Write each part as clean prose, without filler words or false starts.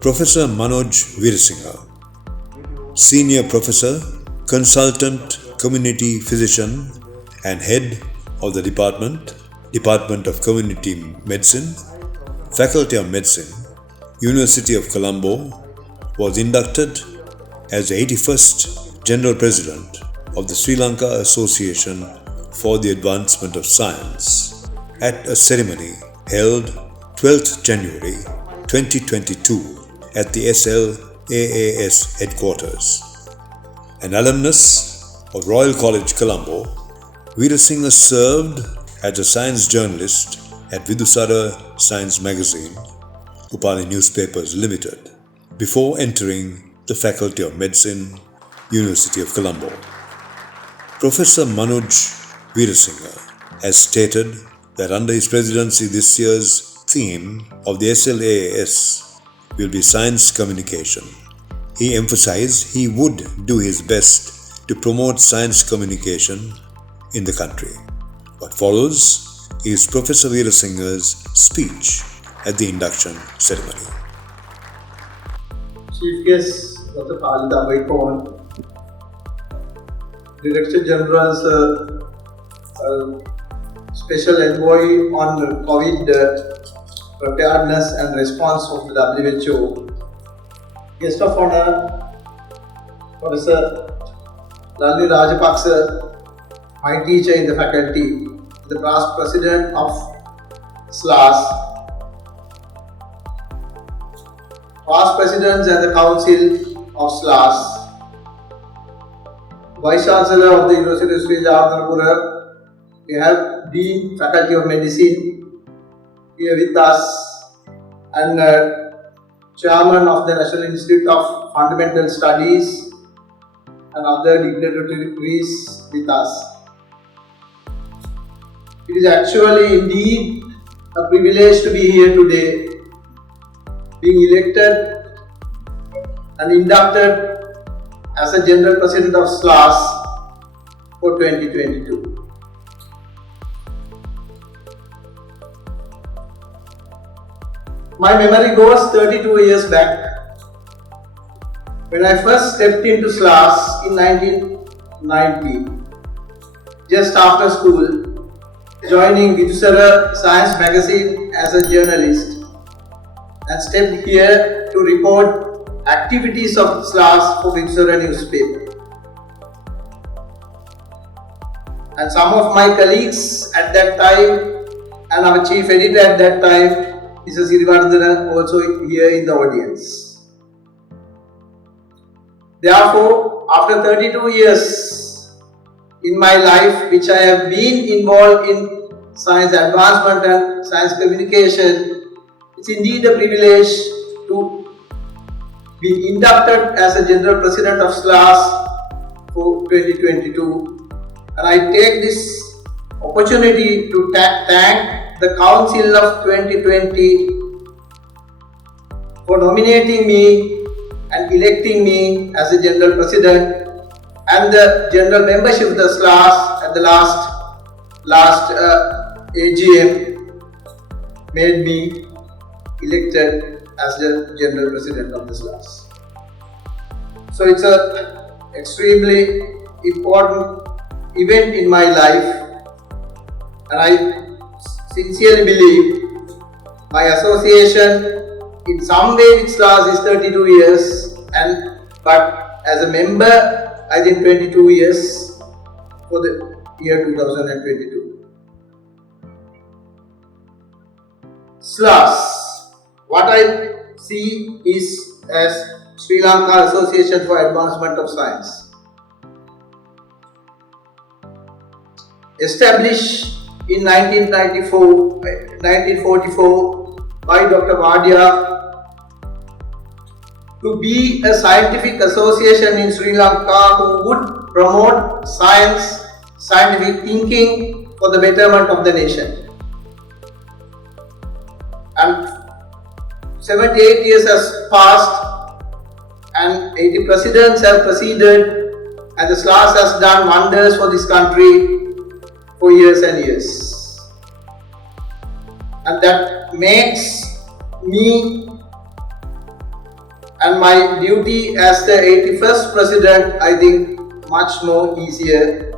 Professor Manuj Weerasinghe, Senior Professor, Consultant Community Physician and Head of the Department of Community Medicine, Faculty of Medicine, University of Colombo, was inducted as the 81st General President of the Sri Lanka Association for the Advancement of Science at a ceremony held 12th January 2022 at the SLAAS headquarters. An alumnus of Royal College Colombo, Weerasinghe served as a science journalist at Vidusara Science magazine, Upali Newspapers Ltd, before entering the Faculty of Medicine, University of Colombo. Professor Manuj Weerasinghe has stated that under his presidency this year's theme of the SLAAS will be science communication. He emphasized he would do his best to promote science communication in the country. What follows is Professor Weerasinghe's speech at the induction ceremony. Chief Guest Dr. Upali, Director General's Special Envoy on COVID Preparedness and Response of the WHO, Guest of Honor Professor Lalli Rajapaksa, my teacher in the faculty, the past President of SLAAS, past Presidents and the Council of SLAAS, Vice Chancellor of the University of Sri Lanka, we have Dean Faculty of Medicine here with us, and Chairman of the National Institute of Fundamental Studies and other dignitaries with us. It is actually indeed a privilege to be here today, being elected and inducted as a General President of SLAAS for 2022. My memory goes 32 years back, when I first stepped into SLAAS in 1990, just after school, joining Vidusara Science magazine as a journalist, and stepped here to report activities of SLAAS for Vidusara newspaper. And some of my colleagues at that time, and our chief editor at that time, Mr. Sirivardhana, also here in the audience. Therefore, after 32 years in my life, which I have been involved in science advancement and science communication, it's indeed a privilege to be inducted as a General President of SLAAS for 2022. And I take this opportunity to thank the Council of 2020 for nominating me and electing me as a General President, and the General Membership of the SLAAS at the last AGM made me elected as the General President of the SLAAS. So it's an extremely important event in my life, and I sincerely believe my association in some way with SLAAS is 32 years, but as a member I think 22 years for the year 2022. SLAAS, what I see is as Sri Lanka Association for Advancement of Science, established in 1944 by Dr. Vadya to be a scientific association in Sri Lanka who would promote science, scientific thinking for the betterment of the nation. And 78 years has passed and 80 presidents have preceded, and the SLAAS has done wonders for this country for years and years. And that makes me and my duty as the 81st President, I think, much more easier.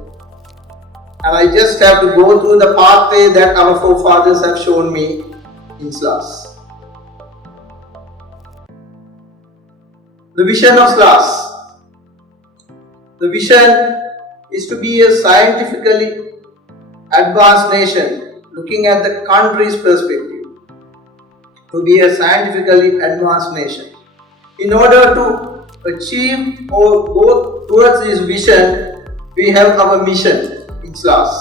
And I just have to go through the pathway that our forefathers have shown me in SLAAS. The vision of SLAAS. The vision is to be a scientifically advanced nation, looking at the country's perspective. To be a scientifically advanced nation. In order to achieve or go towards this vision, we have our mission in SLAAS.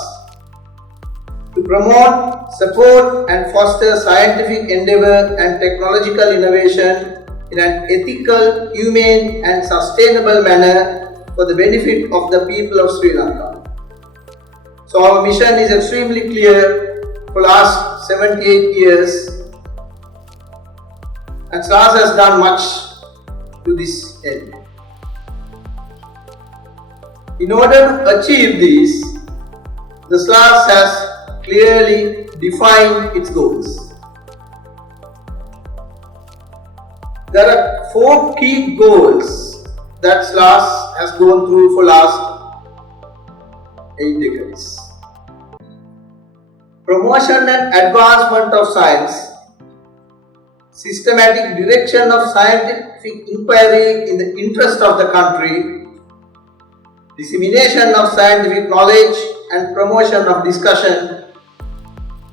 To promote, support and foster scientific endeavour and technological innovation in an ethical, humane and sustainable manner for the benefit of the people of Sri Lanka. So our mission is extremely clear for last 78 years, and SLAAS has done much to this end. In order to achieve this, the SLAAS has clearly defined its goals. There are 4 key goals that SLAAS has gone through for last 8 decades. Promotion and advancement of science, systematic direction of scientific inquiry in the interest of the country, dissemination of scientific knowledge and promotion of discussion,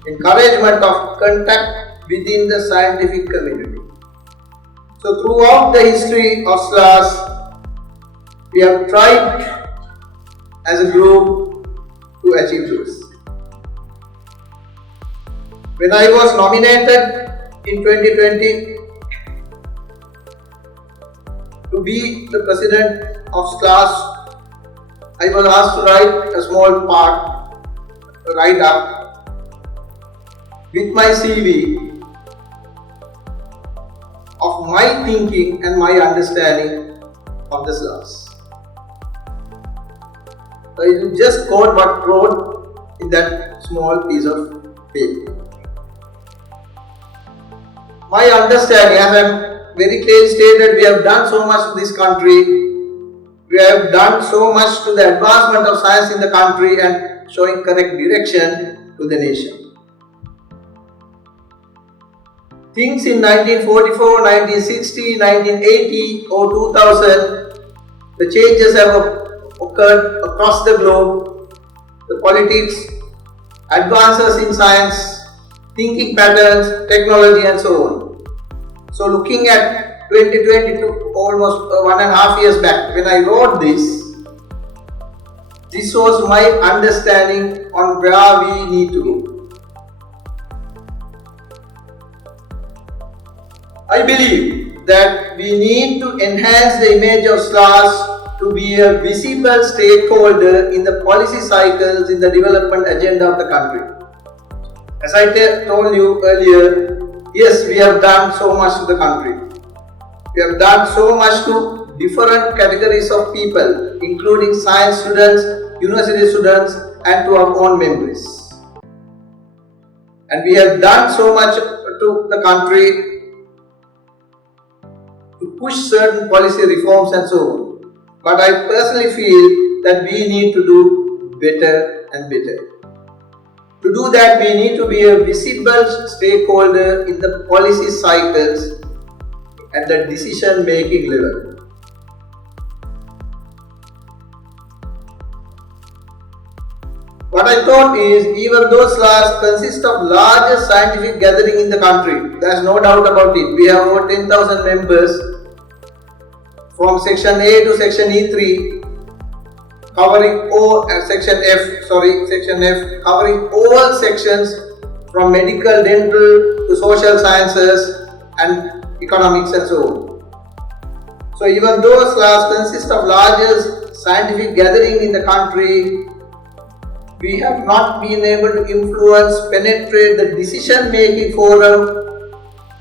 encouragement of contact within the scientific community. So throughout the history of SLAAS, we have tried as a group to achieve this. When I was nominated in 2020 to be the president of SLAAS, I was asked to write a small part, a write-up with my CV of my thinking and my understanding of the SLAAS. So I will just quote what wrote in that small piece of paper. My understanding, as I am very clearly stated, we have done so much to this country. We have done so much to the advancement of science in the country and showing correct direction to the nation. Things in 1944, 1960, 1980 or 2000, the changes have occurred across the globe. The politics, advances in science, thinking patterns, technology and so on. So looking at 2022, almost 1.5 years back, when I wrote this was my understanding on where we need to go. I believe that we need to enhance the image of SLAAS to be a visible stakeholder in the policy cycles in the development agenda of the country. As I told you earlier, yes, we have done so much to the country. We have done so much to different categories of people, including science students, university students, and to our own members. And we have done so much to the country to push certain policy reforms and so on. But I personally feel that we need to do better and better. To do that, we need to be a visible stakeholder in the policy cycles at the decision-making level. What I thought is, even though SLAAS consists of largest scientific gathering in the country, there is no doubt about it. We have over 10,000 members from section A to section E3, covering section F, covering all sections from medical, dental to social sciences and economics and so on. So even though SLAAS consists of largest scientific gathering in the country, we have not been able to influence, penetrate the decision-making forum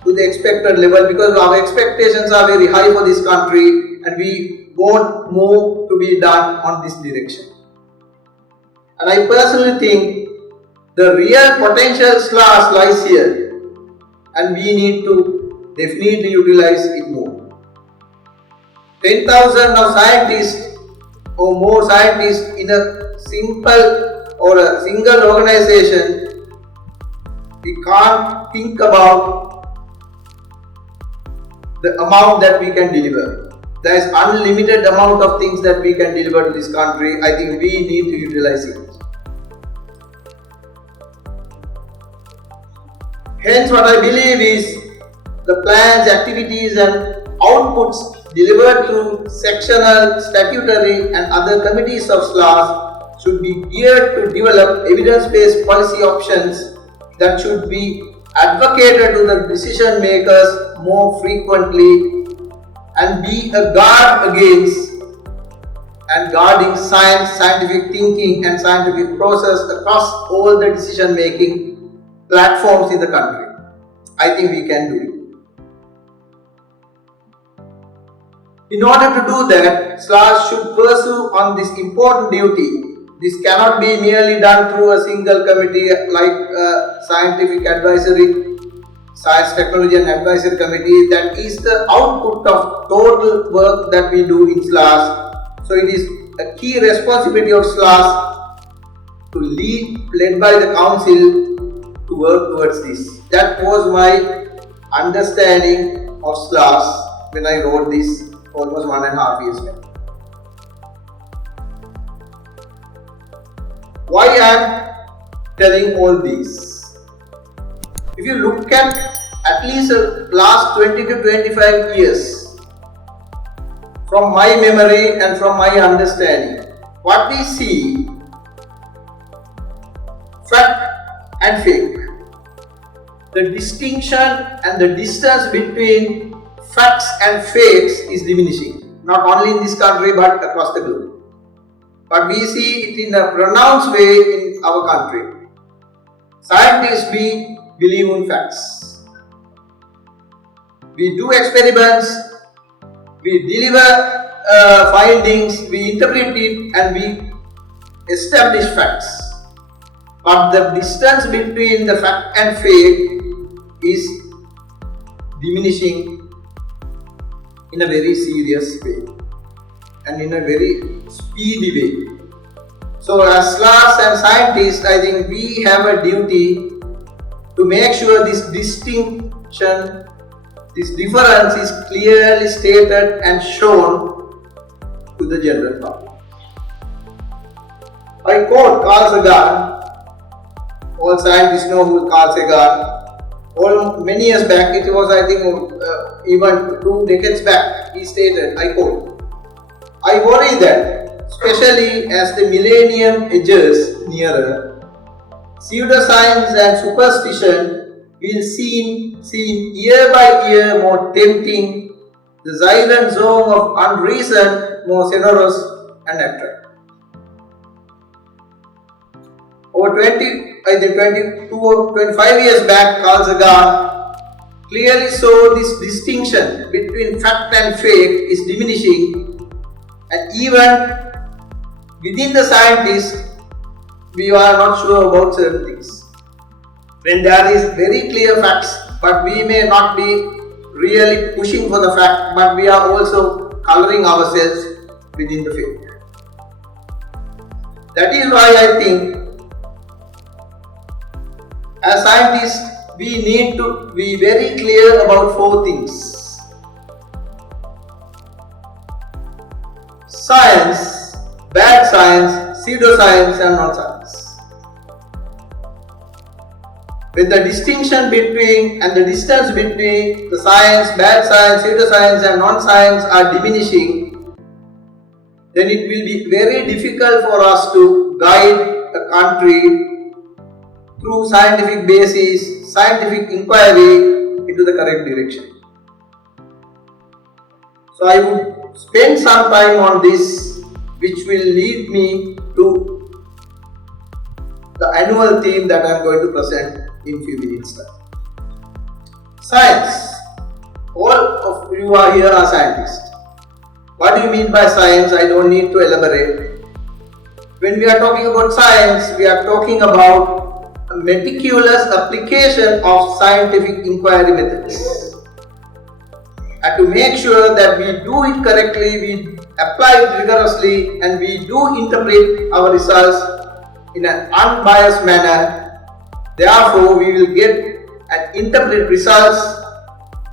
to the expected level, because our expectations are very high for this country and we want more to be done on this direction. And I personally think the real potential SLAAS lies here, and we need to definitely utilize it more. 10,000 of scientists or more scientists in a simple or a single organization, we can't think about the amount that we can deliver. There is unlimited amount of things that we can deliver to this country. I think we need to utilize it. Hence, what I believe is the plans, activities and outputs delivered through sectional, statutory and other committees of SLAAS should be geared to develop evidence-based policy options that should be advocated to the decision makers more frequently and be a guard against and guarding science, scientific thinking and scientific process across all the decision making platforms in the country. I think we can do it. In order to do that, SLAAS should pursue on this important duty. This cannot be merely done through a single committee like Scientific Advisory, Science, Technology and Advisory Committee. That is the output of total work that we do in SLAAS. So it is a key responsibility of SLAAS to led by the council to work towards this. That was my understanding of SLAAS when I wrote this almost 1.5 years back. Why I am telling all this? If you look at least the last 20 to 25 years, from my memory and from my understanding, what we see, fact and fake, the distinction and the distance between facts and fakes is diminishing, not only in this country but across the globe. But we see it in a pronounced way in our country. Scientists, we believe in facts. We do experiments, we deliver findings, we interpret it and we establish facts. But the distance between the fact and fake is diminishing in a very serious way and in a very speedy way. So as SLAAS and scientists, I think we have a duty to make sure this distinction, this difference is clearly stated and shown to the general public. I quote Carl Sagan. All scientists know who Carl Sagan. Many years back, it was I think even 2 decades back, he stated, I quote, "I worry that, especially as the millennium edges nearer, pseudoscience and superstition will seem year by year more tempting, the silent zone of unreason more sonorous and attractive." Over 22 or 25 years back, Carl Sagan clearly saw this distinction between fact and fake is diminishing, and even within the scientists, we are not sure about certain things. When there is very clear facts, but we may not be really pushing for the fact, but we are also coloring ourselves within the fake. That is why I think as scientists, we need to be very clear about 4 things. Science, bad science, pseudoscience and non-science. When the distinction between and the distance between the science, bad science, pseudoscience and non-science are diminishing, then it will be very difficult for us to guide a country through scientific basis, scientific inquiry into the correct direction. So I would spend some time on this, which will lead me to the annual theme that I am going to present in few minutes time. Science. All of you are here are scientists. What do you mean by science? I don't need to elaborate. When we are talking about science, we are talking about a meticulous application of scientific inquiry methods. And to make sure that we do it correctly, we apply it rigorously, and we do interpret our results in an unbiased manner. Therefore, we will get and interpret results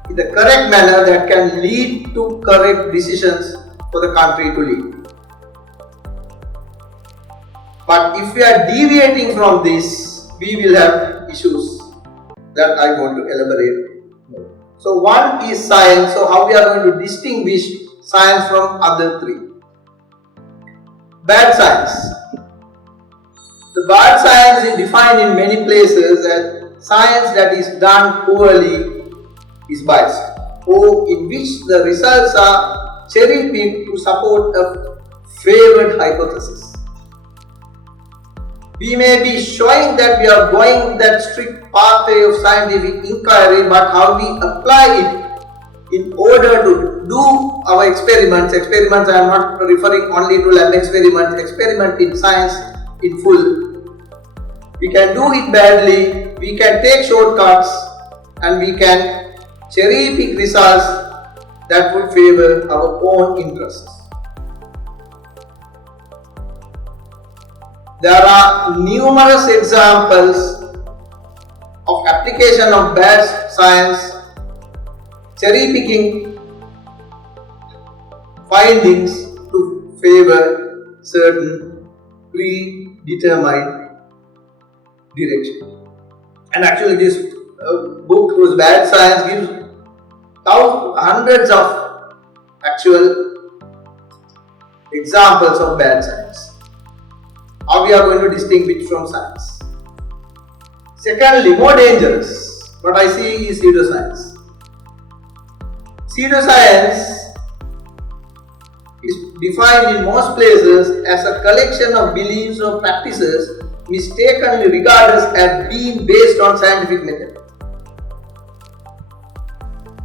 in the correct manner that can lead to correct decisions for the country to lead. But if we are deviating from this, we will have issues that I want to elaborate. So one is science. So how we are going to distinguish science from other three? Bad science. The bad science is defined in many places as science that is done poorly is biased, or in which the results are cherry-picked to support a favored hypothesis. We may be showing that we are going that strict pathway of scientific inquiry, but how we apply it in order to do our experiments. Experiments, I am not referring only to lab experiments, experiment in science in full. We can do it badly, we can take shortcuts, and we can cherry pick results that would favor our own interests. There are numerous examples of application of bad science, cherry picking findings to favor certain predetermined direction. And actually this book whose bad science gives hundreds of actual examples of bad science. How we are going to distinguish from science? Secondly, more dangerous, what I see is pseudoscience. Pseudoscience is defined in most places as a collection of beliefs or practices mistakenly regarded as being based on scientific method.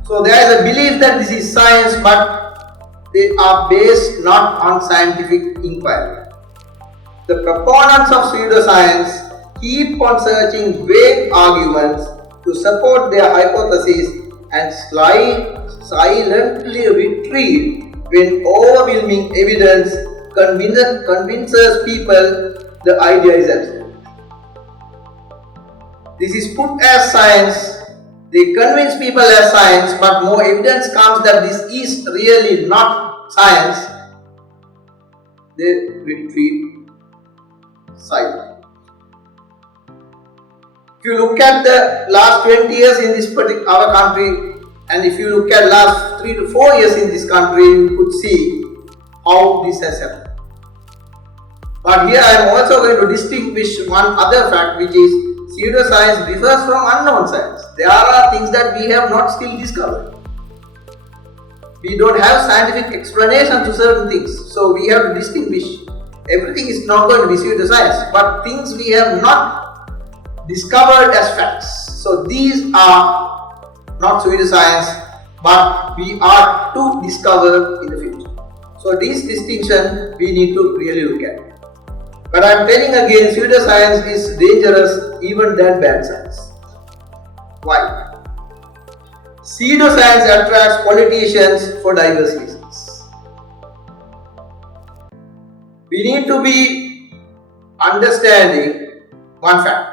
So there is a belief that this is science, but they are based not on scientific inquiry. The proponents of pseudoscience keep on searching vague arguments to support their hypotheses and silently retreat when overwhelming evidence convinces people the idea is absolute. This is put as science. They convince people as science, but more evidence comes that this is really not science. They retreat silently. If you look at the last 20 years in this particular our country, and if you look at last 3 to 4 years in this country, you could see how this has happened. But here I am also going to distinguish one other fact, which is pseudoscience differs from unknown science. There are things that we have not still discovered. We don't have scientific explanation to certain things, so we have to distinguish. Everything is not going to be pseudoscience, but things we have not discovered as facts. So these are not pseudoscience, but we are to discover in the future. So this distinction we need to really look at. But I am telling again, pseudoscience is dangerous even than bad science. Why? Pseudoscience attracts politicians for diverse reasons. We need to be understanding one fact.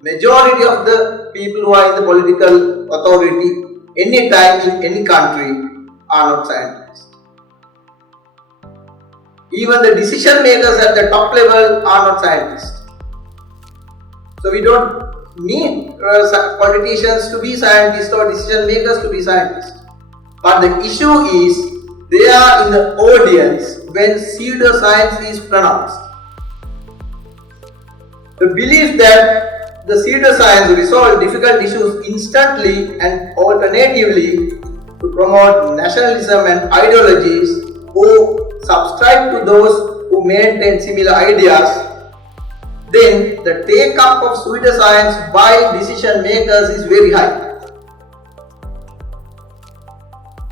Majority of the people who are in the political authority any time in any country are not scientists. Even the decision makers at the top level are not scientists. So we don't need politicians to be scientists or decision makers to be scientists. But the issue is they are in the audience when pseudoscience is pronounced. The belief that the pseudoscience resolves difficult issues instantly and alternatively to promote nationalism and ideologies or subscribe to those who maintain similar ideas, then the take-up of pseudoscience by decision makers is very high.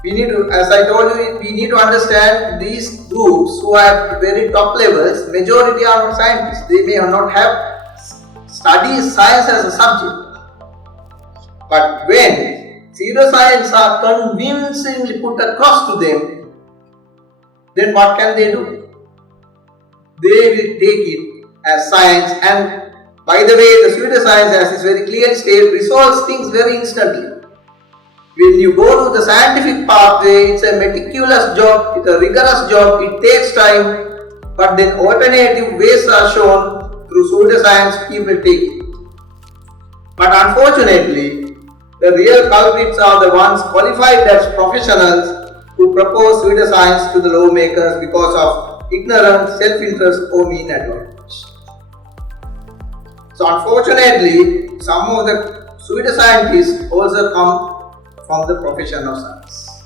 we need to, as I told you, we need to understand these groups who are at very top levels, majority are not scientists. They may not have studied science as a subject. But when pseudoscience are convincingly put across to them, then what can they do? They will take it as science, and by the way, the pseudoscience, as is very clearly stated, resolves things very instantly. When you go to the scientific pathway, it's a meticulous job, it's a rigorous job, it takes time, but then alternative ways are shown through pseudoscience, people take it. But unfortunately, the real culprits are the ones qualified as professionals who propose pseudoscience to the lawmakers because of ignorance, self-interest or mean advantage. So unfortunately, some of the pseudoscientists also come from the profession of science.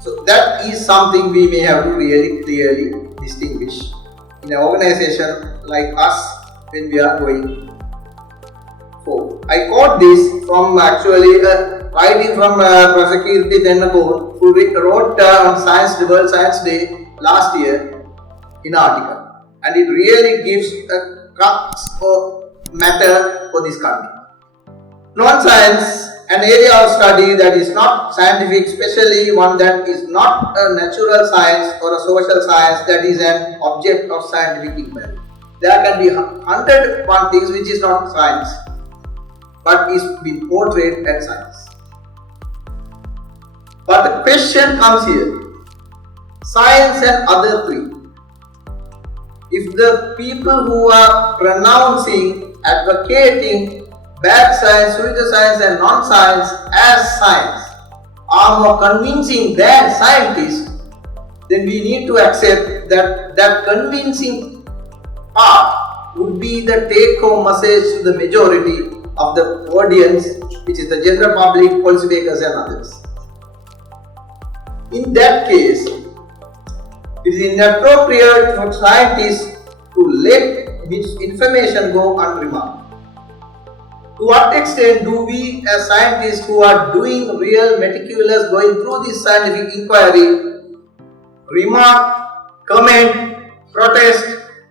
So that is something we may have to really clearly distinguish in an organization like us when we are going forward. I quote this from actually writing from Professor Kirti Tennakor, who wrote on World Science Day last year in an article, and it really gives a crux or matter for this country. Non-science, an area of study that is not scientific, especially one that is not a natural science or a social science that is an object of scientific inquiry. There can be 101 things which is not science, but is being portrayed as science. But the question comes here, science and other three. If the people who are pronouncing, advocating bad science, pseudoscience and non-science as science are more convincing than scientists, then we need to accept that that convincing part would be the take-home message to the majority of the audience, which is the general public, policymakers and others. In that case, it is inappropriate for scientists to let misinformation go unremarked. To what extent do we as scientists who are doing real meticulous going through this scientific inquiry remark, comment, protest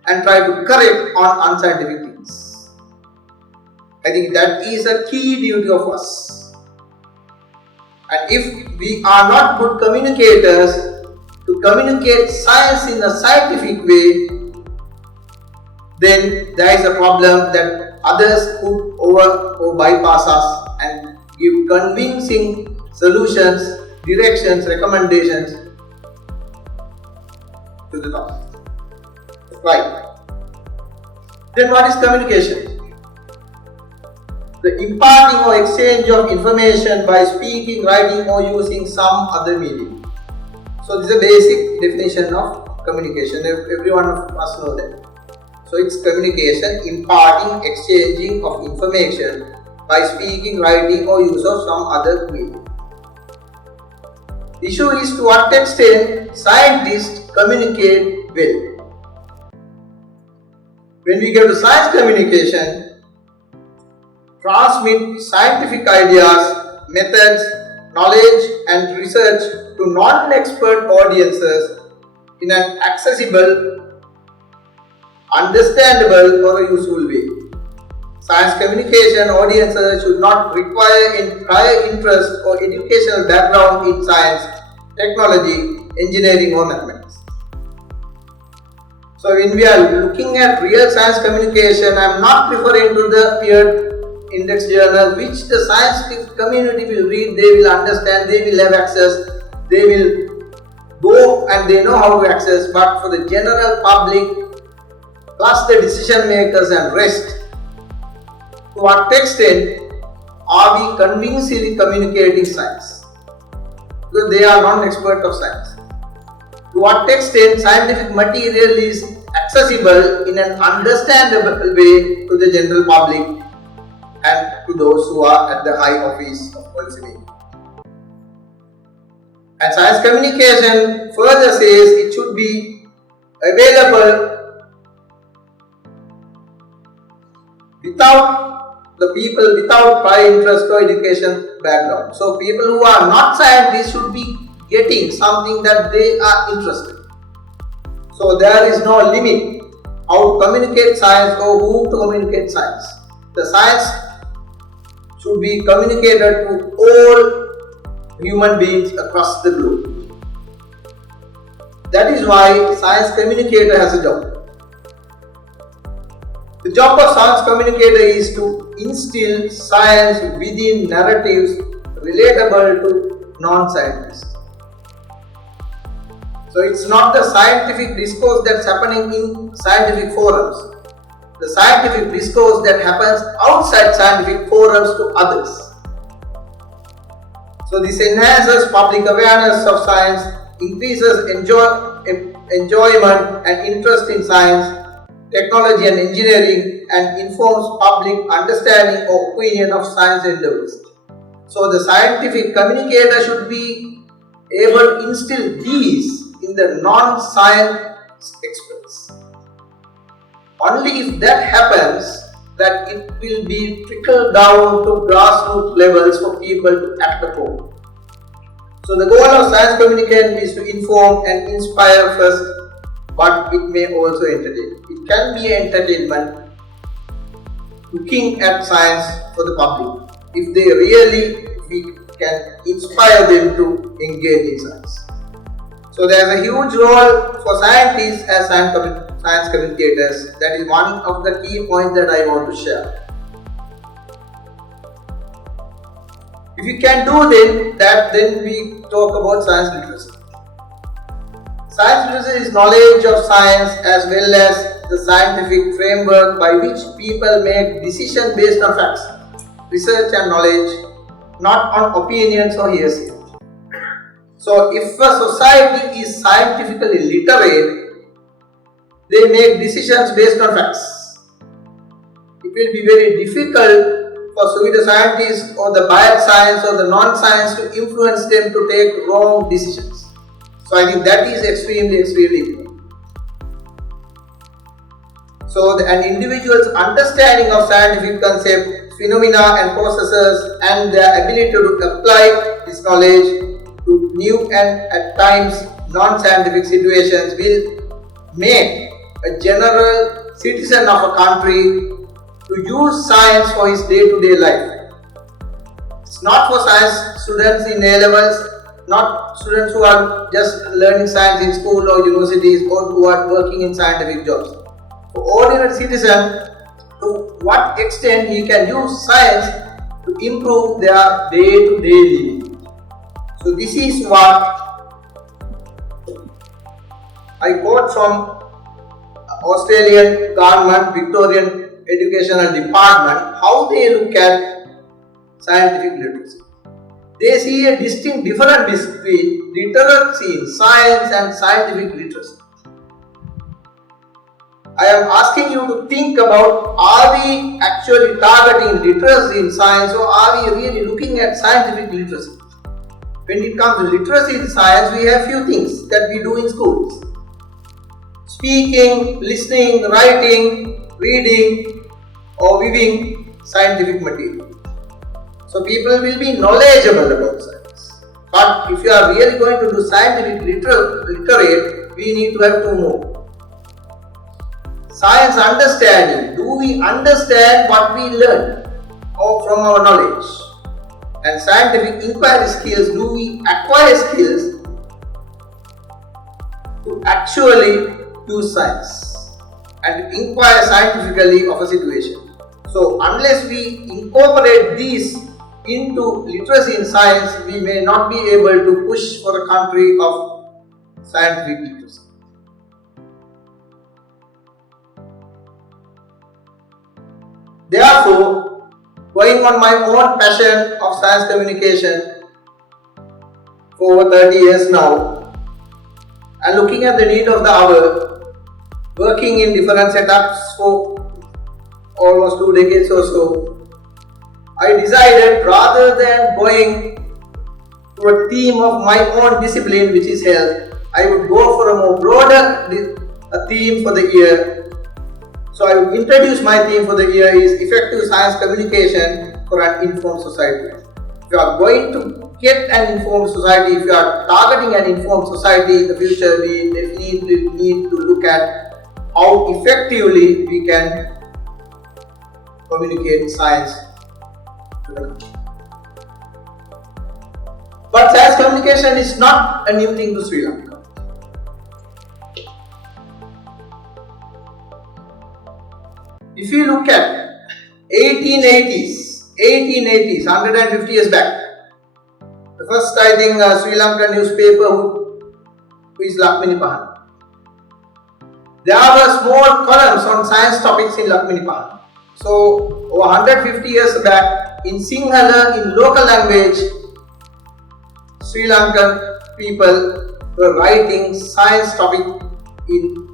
and try to correct on unscientific things? I think that is a key duty of us. And if we are not good communicators to communicate science in a scientific way, then there is a problem that others could bypass us and give convincing solutions, directions, recommendations to the topic. Right. Then what is communication? The imparting or exchange of information by speaking, writing or using some other medium. So this is a basic definition of communication. Every one of us knows that. So it's communication, imparting, exchanging of information by speaking, writing or use of some other medium. The issue is to what extent scientists communicate well. When we get to science communication, transmit scientific ideas, methods, knowledge and research to non-expert audiences in an accessible, understandable or a useful way. Science communication audiences should not require prior interest or educational background in science, technology, engineering or mathematics. So when we are looking at real science communication, I am not referring to the peer index journal which the scientific community will read, they will understand, they will have access, they will go and they know how to access, but for the general public plus the decision makers and rest, to what extent are we convincingly communicating science? Because they are non-expert of science. To what extent scientific material is accessible in an understandable way to the general public and to those who are at the high office of policymaking. And science communication further says it should be available without the people without prior interest or education background. So people who are not scientists should be getting something that they are interested. So there is no limit how to communicate science or who to communicate science. The science should be communicated to all human beings across the globe. That is why Science Communicator has a job. The job of Science Communicator is to instill science within narratives relatable to non-scientists. So it's not the scientific discourse that's happening in scientific forums. The scientific discourse that happens outside scientific forums to others. So this enhances public awareness of science, increases enjoyment and interest in science, technology and engineering, and informs public understanding or opinion of science endeavors. So the scientific communicator should be able to instill these in the non-science experts. Only if that happens, that it will be trickled down to grassroots levels for people to act upon. So the goal of science communication is to inform and inspire first, but it may also entertain. It can be entertainment, looking at science for the public, if we can inspire them to engage in science. So there is a huge role for scientists as science communicators. That is one of the key points that I want to share. If you can do then we talk about science literacy. Science literacy is knowledge of science as well as the scientific framework by which people make decisions based on facts, research and knowledge, not on opinions or hearsay. So if a society is scientifically literate, they make decisions based on facts. It will be very difficult for pseudoscientists or the biased science or the non-science to influence them to take wrong decisions. So I think that is extremely important. So an individual's understanding of scientific concepts, phenomena and processes and their ability to apply this knowledge to new and at times non-scientific situations will make a general citizen of a country to use science for his day-to-day life. It's not for science students in A-levels, not students who are just learning science in school or universities or who are working in scientific jobs. For ordinary citizen, to what extent he can use science to improve their day-to-day living. So this is what I quote from Australian government Victorian Educational Department, how they look at scientific literacy. They see a distinct difference between literacy in science and scientific literacy. I am asking you to think about, are we actually targeting literacy in science or are we really looking at scientific literacy? When it comes to literacy in science, we have few things that we do in schools. Speaking, listening, writing, reading or viewing scientific material. So people will be knowledgeable about science. But if you are really going to do scientific literate, we need to have two more. Science understanding. Do we understand what we learn or from our knowledge? And scientific inquiry skills. Do we acquire skills to actually use science and inquire scientifically of a situation? So unless we incorporate these into literacy in science, we may not be able to push for a country of scientific literacy. Therefore, going on my own passion of science communication for over 30 years now, and looking at the need of the hour, working in different setups for almost 2 decades or so, I decided rather than going to a theme of my own discipline, which is health, I would go for a more broader theme for the year. So So I will introduce my theme for the year is effective science communication for an informed society. If you are going to get an informed society, if you are targeting an informed society in the future, we definitely need to look at how effectively we can communicate science to the country. But science communication is not a new thing to Sri Lanka. If you look at 1880s, 150 years back, the first Sri Lankan newspaper who is Lakmini Pahan. There were small columns on science topics in Lakmini Pahan. So over 150 years back, in Sinhala, in local language, Sri Lankan people were writing science topic in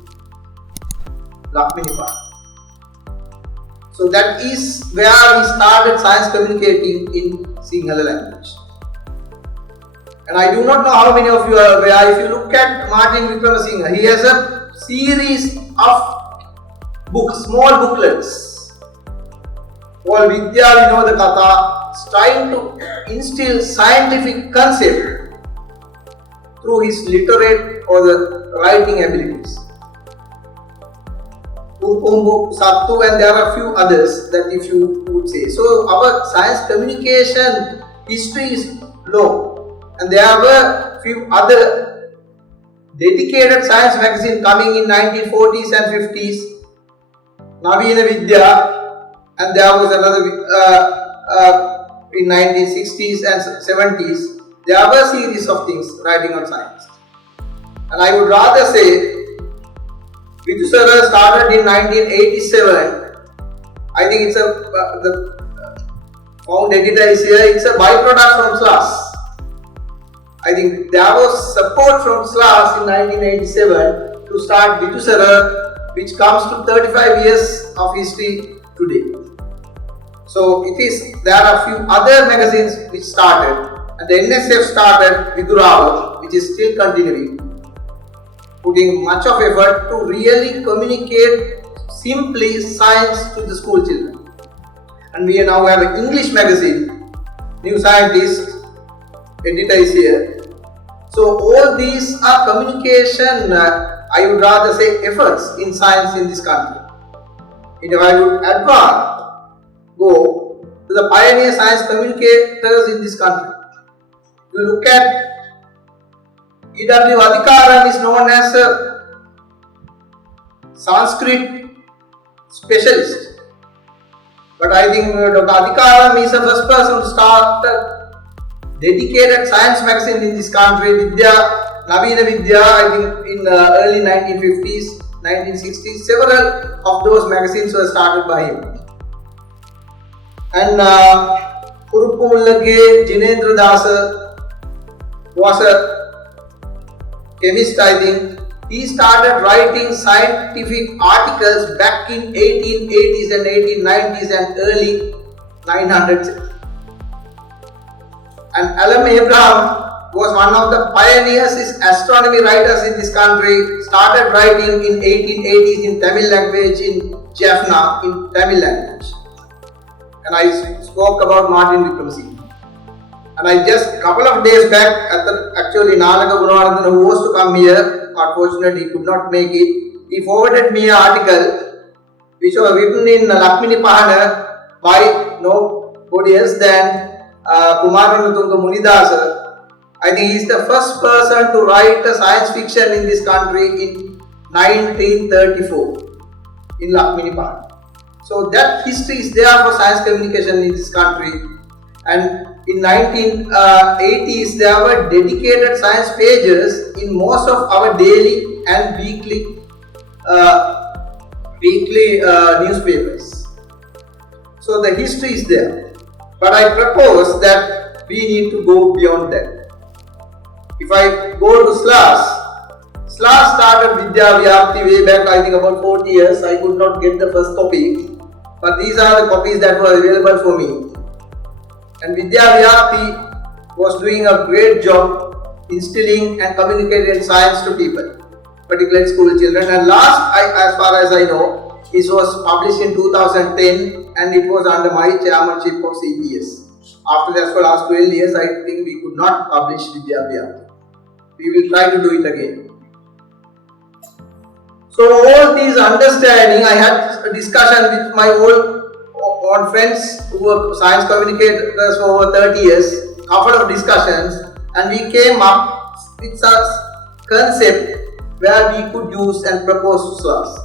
Lakmini Pahan. So that is where we started science communicating in Sinhala language. And I do not know how many of you are aware, if you look at Martin Weerasinghe, he has a series of books, small booklets called Vidya Vinoda Katha, trying to instill scientific concept through his literate or the writing abilities. Sattu, and there are a few others that if you would say. So our science communication history is long, and there were few other dedicated science magazines coming in 1940s and 50s, Navina Vidya, and there was another in 1960s and 70s. There were a series of things writing on science, and I would rather say Vidusara started in 1987. I think it's the found editor is here. It's a byproduct from SLAAS. I think there was support from SLAAS in 1987 to start Vidusara, which comes to 35 years of history today. So there are a few other magazines which started, and the NSF started Vidurava, which is still continuing, putting much of effort to really communicate simply science to the school children. And we now have an English magazine, New Scientist, editor is here. So all these are communication, I would rather say efforts in science in this country. If I would go to the pioneer science communicators in this country. You look at E.W. Adhikaran is known as a Sanskrit specialist, but I think Dr. Adhikaran is the first person to start a dedicated science magazine in this country, Navina Vidya, I think in the early 1950s, 1960s, several of those magazines were started by him. And Kurupumullage Jinendra Dasa was a chemist, I think. He started writing scientific articles back in 1880s and 1890s and early 900s. And Alam Abraham was one of the pioneers, astronomy writers in this country, started writing in 1880s in Tamil language, in Jaffna, in Tamil language. And I spoke about Martin Weerasinghe. And I just couple of days back, actually Nalaka Gunawardhan, who was to come here, unfortunately he could not make it. He forwarded me an article which was written in Lakmini Pahana by nobody else than Kumaranatunga Munidasa. I think he is the first person to write a science fiction in this country in 1934 in Lakmini Pahana. So that history is there for science communication in this country. And in 1980s, there were dedicated science pages in most of our daily and weekly newspapers. So the history is there. But I propose that we need to go beyond that. If I go to SLAAS started Vidya Vyapti way back, I think about 40 years. I could not get the first copy, but these are the copies that were available for me. And Vidya Vyapti was doing a great job instilling and communicating science to people, particularly school children. And last, as far as I know, This was published in 2010 and it was under my chairmanship of CPS. After that, for last 12 years, I think we could not publish Vidyabhyarthi. We will try to do it again. So all these understanding, I had a discussion with my old friends who were science communicators for over 30 years, couple of discussions, and we came up with a concept where we could use and propose SLAAS.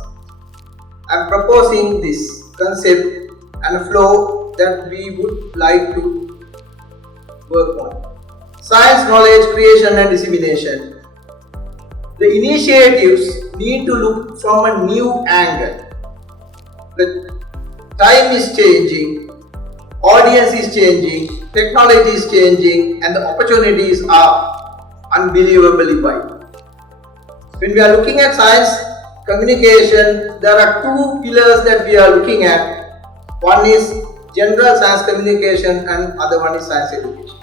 I'm proposing this concept and a flow that we would like to work on. Science, knowledge, creation and dissemination. The initiatives need to look from a new angle. The time is changing, audience is changing, technology is changing, and the opportunities are unbelievably wide. When we are looking at science communication, there are two pillars that we are looking at. One is general science communication and other one is science education.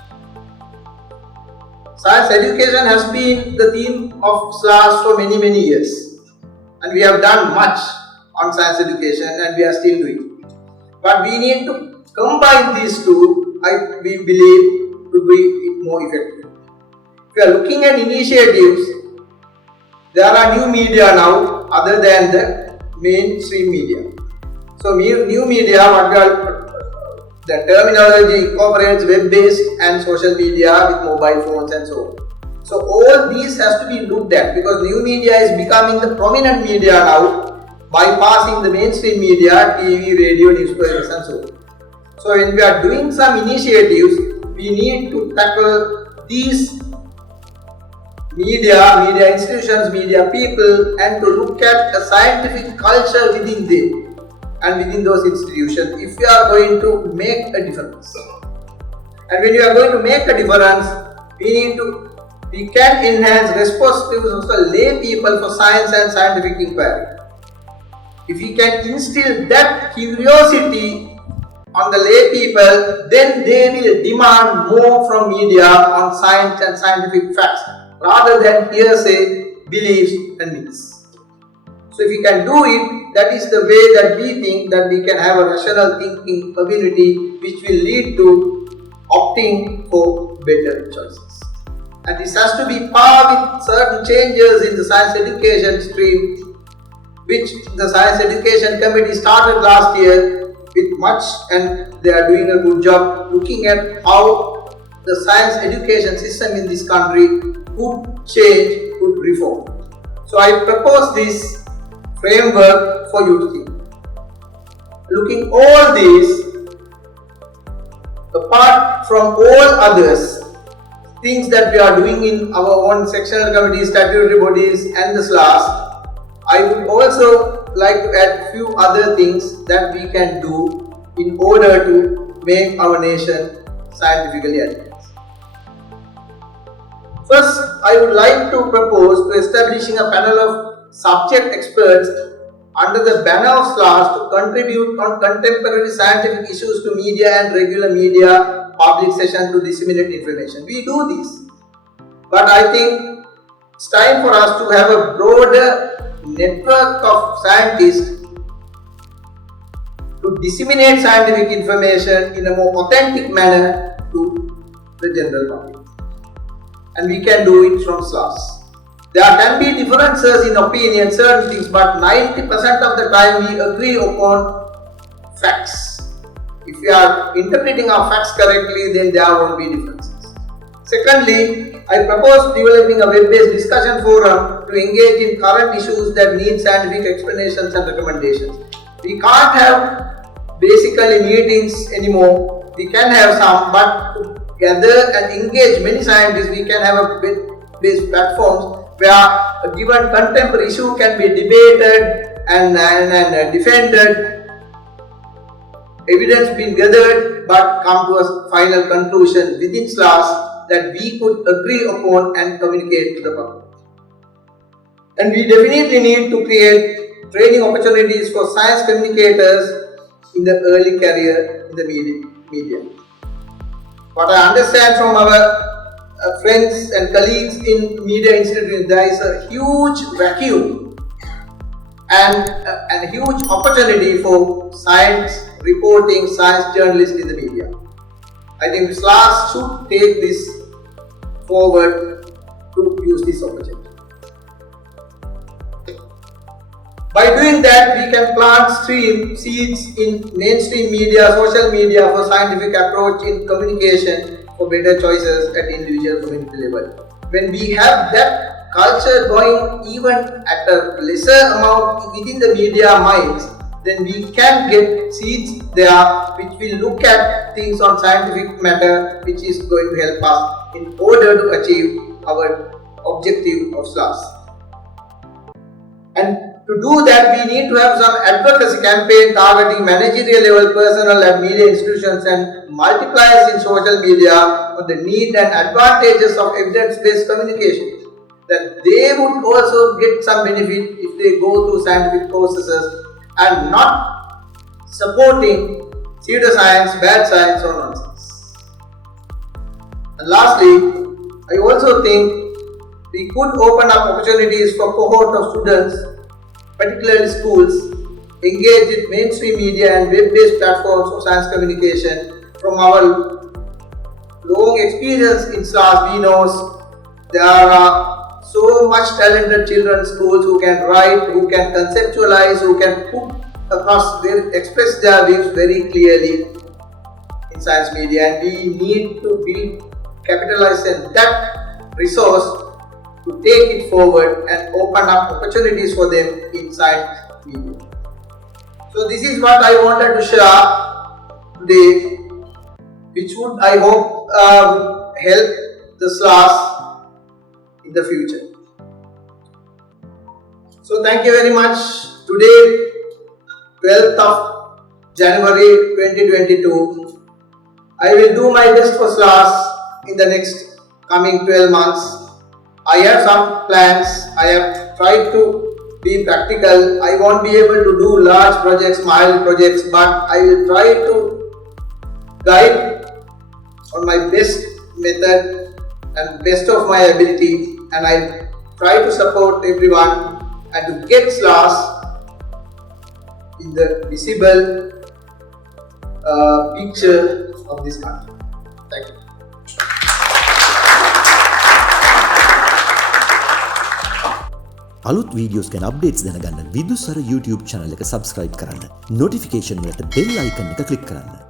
Science education has been the theme of SLAAS for many years, and we have done much on science education and we are still doing. But we need to combine these two, we believe, to be more effective. If we are looking at initiatives, there are new media now other than the mainstream media. So new media, the terminology incorporates web-based and social media with mobile phones and so on. So all these has to be looked at because new media is becoming the prominent media now, bypassing the mainstream media, TV, radio, newspapers and so on. So when we are doing some initiatives, we need to tackle these media institutions, media people, and to look at a scientific culture within them and within those institutions if we are going to make a difference. And when you are going to make a difference, we can enhance responsibilities of the lay people for science and scientific inquiry. If we can instill that curiosity on the lay people, then they will demand more from media on science and scientific facts rather than hearsay, beliefs and myths. So if we can do it, that is the way that we think that we can have a rational thinking community which will lead to opting for better choices. And this has to be par with certain changes in the science education stream, which the Science Education Committee started last year with much, and they are doing a good job looking at how the science education system in this country could change, could reform. So I propose this framework for you to think. Looking all these, apart from all others, things that we are doing in our own sectional committees, statutory bodies and the SLAAS, I would also like to add few other things that we can do in order to make our nation scientifically advanced. First, I would like to propose to establishing a panel of subject experts under the banner of SLAAS to contribute on contemporary scientific issues to media and regular media public session to disseminate information. We do this, but I think it's time for us to have a broader network of scientists to disseminate scientific information in a more authentic manner to the general public. And we can do it from SLAAS. There can be differences in opinion, certain things, but 90% of the time we agree upon facts. If we are interpreting our facts correctly, then there won't be differences. Secondly, I propose developing a web-based discussion forum to engage in current issues that need scientific explanations and recommendations. We can't have basically meetings anymore. We can have some, but to gather and engage many scientists, we can have a web-based platforms where a given contemporary issue can be debated and defended, evidence being gathered, but come to a final conclusion within SLAAS that we could agree upon and communicate to the public. And we definitely need to create training opportunities for science communicators in the early career in the media. What I understand from our friends and colleagues in media institute, there is a huge vacuum, and a huge opportunity for science reporting, science journalists in the media. I think SLAAS should take this forward to use this opportunity. By doing that, we can plant seeds in mainstream media, social media for scientific approach in communication for better choices at individual community level. When we have that culture going even at a lesser amount within the media minds, then we can get seeds there which will look at things on scientific matter, which is going to help us in order to achieve our objective of SLAAS. And to do that, we need to have some advocacy campaign targeting managerial level personnel at media institutions and multipliers in social media on the need and advantages of evidence-based communication. That they would also get some benefit if they go through scientific processes and not supporting pseudoscience, bad science or nonsense. And lastly, I also think we could open up opportunities for cohort of students, particularly schools, engage with mainstream media and web-based platforms of science communication. From our long experience in SLAAS, we know there are so much talented children schools who can write, who can conceptualize, who can put across, express their views very clearly in science media, and we need to capitalize on that resource to take it forward and open up opportunities for them in science media. So this is what I wanted to share today, which would, I hope, help the SLAAS in the future. So thank you very much. Today, 12th of January 2022, I will do my best for SLAAS in the next coming 12 months. I have some plans. I have tried to be practical. I won't be able to do large projects, mild projects, but I will try to guide on my best method and best of my ability, and I try to support everyone and to get SLAAS in the visible picture of this country. Thank you. අලුත් videos ගැන updates දැනගන්න විදුසර YouTube channel එක subscribe කරන්න. notification වලට bell icon එක click කරන්න.